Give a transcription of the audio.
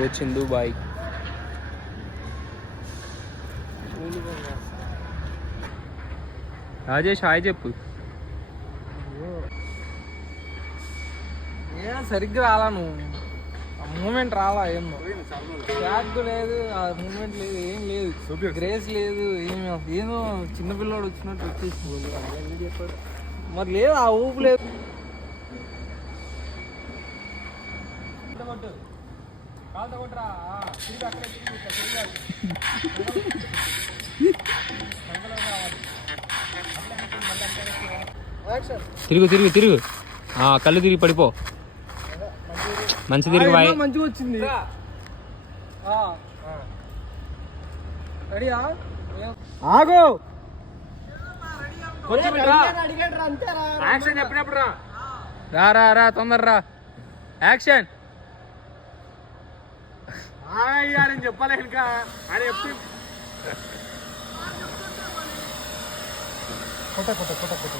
వచ్చింది bye. Rajesh hi చెప్పు. సరిగ్గా రాలా నువ్వు, మూమెంట్ రాలా, ఏమో బ్యాగ్ లేదు, ఆ మూమెంట్ లేదు, ఏం లేదు, గ్రేస్ లేదు, ఏమో చిన్నపిల్లాడు వచ్చినట్టు వచ్చేసి మరి లేదు, ఆ ఊపు లేదు. తిరుగు తిరుగు తిరుగు, కళ్ళు తిరిగి పడిపో. మంచి తిరిగి బాయ్. మంచిగా వచ్చింది. రెడీయా? ఆగు, యాక్షన్ చెప్పినప్పుడు రా రా రా తొందర రా. యాక్షన్. ఆయన చెప్పాలి ఇంకా, ఆయన చెప్పి కొట్ట కొట్ట కొట్ట కొట్ట